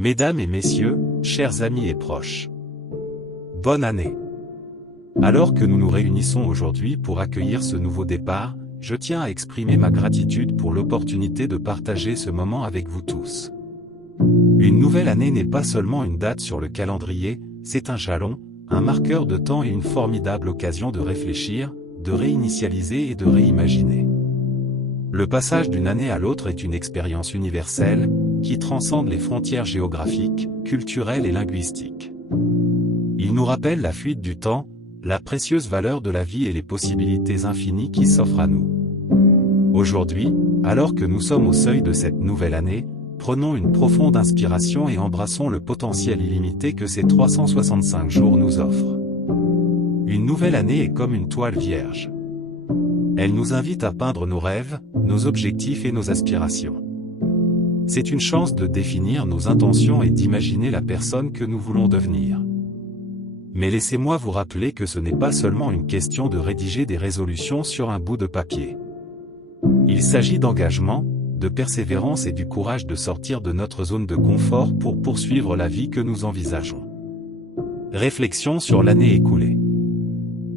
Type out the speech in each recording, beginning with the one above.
Mesdames et messieurs, chers amis et proches. Bonne année. Alors que nous nous réunissons aujourd'hui pour accueillir ce nouveau départ, je tiens à exprimer ma gratitude pour l'opportunité de partager ce moment avec vous tous. Une nouvelle année n'est pas seulement une date sur le calendrier, c'est un jalon, un marqueur de temps et une formidable occasion de réfléchir, de réinitialiser et de réimaginer. Le passage d'une année à l'autre est une expérience universelle, qui transcende les frontières géographiques, culturelles et linguistiques. Il nous rappelle la fuite du temps, la précieuse valeur de la vie et les possibilités infinies qui s'offrent à nous. Aujourd'hui, alors que nous sommes au seuil de cette nouvelle année, prenons une profonde inspiration et embrassons le potentiel illimité que ces 365 jours nous offrent. Une nouvelle année est comme une toile vierge. Elle nous invite à peindre nos rêves, nos objectifs et nos aspirations. C'est une chance de définir nos intentions et d'imaginer la personne que nous voulons devenir. Mais laissez-moi vous rappeler que ce n'est pas seulement une question de rédiger des résolutions sur un bout de papier. Il s'agit d'engagement, de persévérance et du courage de sortir de notre zone de confort pour poursuivre la vie que nous envisageons. Réflexion sur l'année écoulée.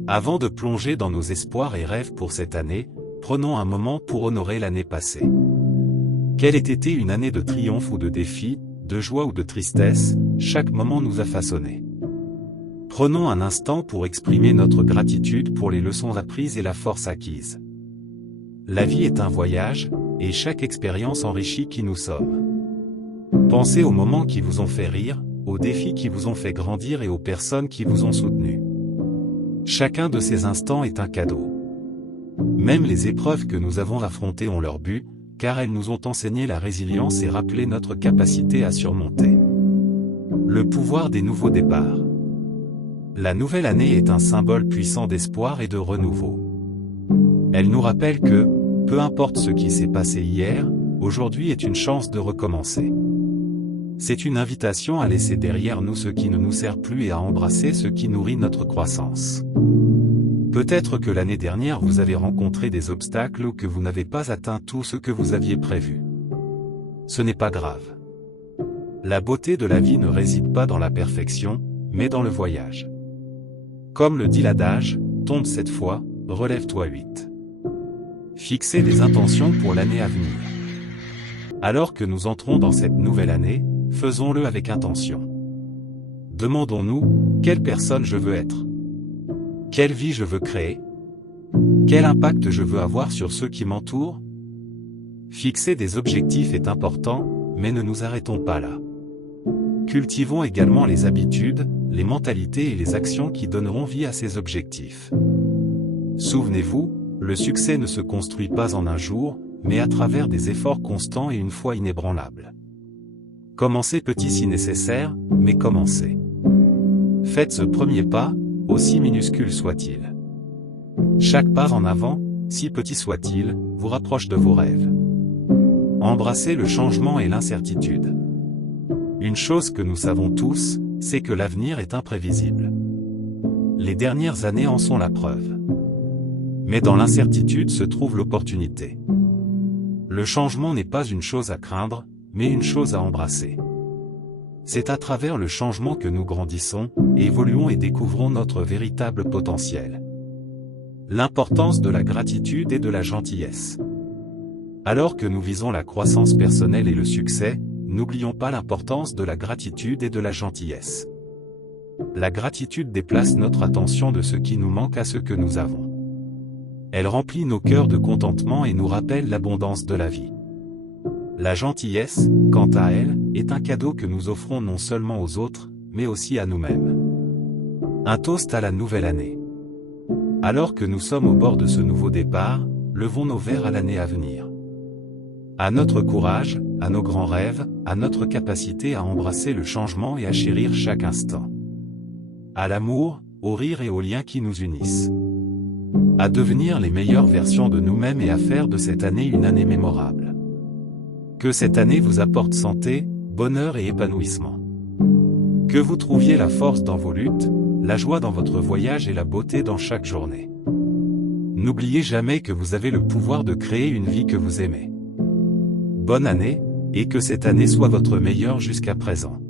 Avant de plonger dans nos espoirs et rêves pour cette année, prenons un moment pour honorer l'année passée. Quelle ait été une année de triomphe ou de défi, de joie ou de tristesse, chaque moment nous a façonnés. Prenons un instant pour exprimer notre gratitude pour les leçons apprises et la force acquise. La vie est un voyage, et chaque expérience enrichit qui nous sommes. Pensez aux moments qui vous ont fait rire, aux défis qui vous ont fait grandir et aux personnes qui vous ont soutenu. Chacun de ces instants est un cadeau. Même les épreuves que nous avons affrontées ont leur but, car elles nous ont enseigné la résilience et rappelé notre capacité à surmonter. Le pouvoir des nouveaux départs. La nouvelle année est un symbole puissant d'espoir et de renouveau. Elle nous rappelle que, peu importe ce qui s'est passé hier, aujourd'hui est une chance de recommencer. C'est une invitation à laisser derrière nous ce qui ne nous sert plus et à embrasser ce qui nourrit notre croissance. Peut-être que l'année dernière vous avez rencontré des obstacles ou que vous n'avez pas atteint tout ce que vous aviez prévu. Ce n'est pas grave. La beauté de la vie ne réside pas dans la perfection, mais dans le voyage. Comme le dit l'adage, tombe 7 fois, relève-toi 8. Fixez des intentions pour l'année à venir. Alors que nous entrons dans cette nouvelle année, faisons-le avec intention. Demandons-nous, quelle personne je veux être? Quelle vie je veux créer? Quel impact je veux avoir sur ceux qui m'entourent? Fixer des objectifs est important, mais ne nous arrêtons pas là. Cultivons également les habitudes, les mentalités et les actions qui donneront vie à ces objectifs. Souvenez-vous, le succès ne se construit pas en un jour, mais à travers des efforts constants et une foi inébranlable. Commencez petit si nécessaire, mais commencez. Faites ce premier pas, aussi minuscule soit-il. Chaque pas en avant, si petit soit-il, vous rapproche de vos rêves. Embrassez le changement et l'incertitude. Une chose que nous savons tous, c'est que l'avenir est imprévisible. Les dernières années en sont la preuve. Mais dans l'incertitude se trouve l'opportunité. Le changement n'est pas une chose à craindre, mais une chose à embrasser. C'est à travers le changement que nous grandissons, évoluons et découvrons notre véritable potentiel. L'importance de la gratitude et de la gentillesse. Alors que nous visons la croissance personnelle et le succès, n'oublions pas l'importance de la gratitude et de la gentillesse. La gratitude déplace notre attention de ce qui nous manque à ce que nous avons. Elle remplit nos cœurs de contentement et nous rappelle l'abondance de la vie. La gentillesse, quant à elle, est un cadeau que nous offrons non seulement aux autres, mais aussi à nous-mêmes. Un toast à la nouvelle année. Alors que nous sommes au bord de ce nouveau départ, levons nos verres à l'année à venir. À notre courage, à nos grands rêves, à notre capacité à embrasser le changement et à chérir chaque instant. À l'amour, au rire et aux liens qui nous unissent. À devenir les meilleures versions de nous-mêmes et à faire de cette année une année mémorable. Que cette année vous apporte santé, bonheur et épanouissement. Que vous trouviez la force dans vos luttes, la joie dans votre voyage et la beauté dans chaque journée. N'oubliez jamais que vous avez le pouvoir de créer une vie que vous aimez. Bonne année, Et que cette année soit votre meilleure jusqu'à présent.